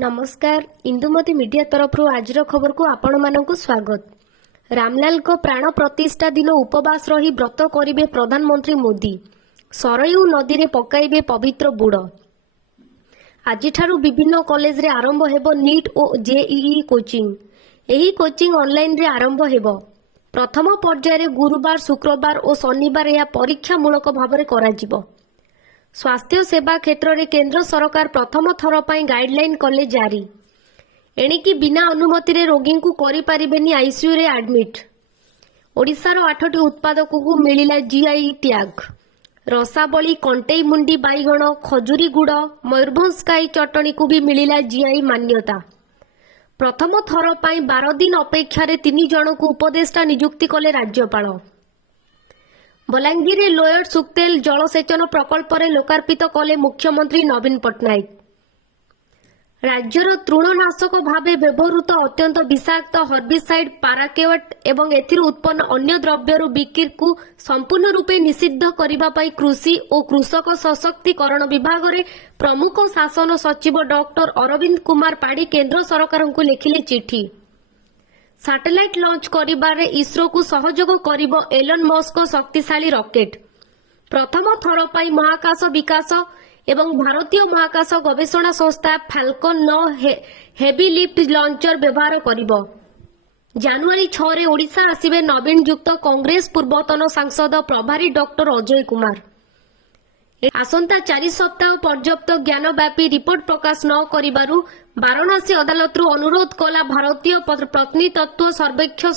नमस्कार इंदुमती मीडिया तरफ आज खबर को आपण मानक स्वागत। रामलाल को प्राण प्रतिष्ठा दिन उपवास रही व्रत करिवे प्रधानमंत्री मोदी। सरयू नदी रे पकाइबे पवित्र बुड़। आज विभिन्न कॉलेज रे आरंभ हेबो नीट और जेईई कोचिंग। एही कोचिंग ऑनलाइन रे आरंभ हेबो। प्रथम पर्याय रे गुरुवार शुक्रवार और शनिवार यह परीक्षामूलक भाव में कराजिबो। स्वास्थ्य सेवा क्षेत्र में केंद्र सरकार प्रथम थर पर गाइडलाइन कले जारी। एणिकी बिना अनुमति रे रोगी को करि परिबेनी आईसीयू रे एडमिट। ओडिशार 8टी उत्पादक को मिलिला जीआई टैग। रसाबली कंटेई मुंडी बाईगण खजुरी गुड़ मयूरभंज स्काई चटनी को भी मिलिला जीआई मान्यता। प्रथम थर पर 12 दिन अपेक्षा 3 जन को उपदेष्टा नियुक्ति कले राज्यपाल। बलांगीर लोयर सुक्तेल जलसेचन प्रकल्प रे लोकार्पित कले मुख्यमंत्री नवीन पट्टनायक। राज्यर तृणनाशक भावे व्यवहृत अत्यंत विषाक्त हर्बिसाइड पाराक्वेट एवं एथिर उत्पन्न अन्य द्रव्यर बिक्री को संपूर्ण रूपे निषिद्ध करिबा पई कृषि और कृषक सशक्तिकरण विभाग रे प्रमुख शासन सचिव डॉक्टर अरविंद कुमार पाड़ी केंद्र सरकार को लिखिले चिठी। सैटेलाइट लॉन्च करिबारे इसरो को सहयोग करिबो एलन मस्क शक्तिशाली रॉकेट। प्रथम थर पर महाकाश विकास एवं भारतीय महाकाश गवेषणा संस्था फाल्कन 9 हेवी लिफ्ट लॉन्चर व्यवहार करिबो। जनवरी 6 रे ओडिशा आसिबे नवीन युक्त कांग्रेस पूर्वतन सांसद प्रभारी डॉक्टर अजय कुमार। आसंता 4 सप्ताह पर्याप्त ज्ञानव्यापी रिपोर्ट प्रकाश न करिबारु वाराणसी अदालत अनुरोध कला भारतीय प्रत्नीतत्व सर्वेक्षण।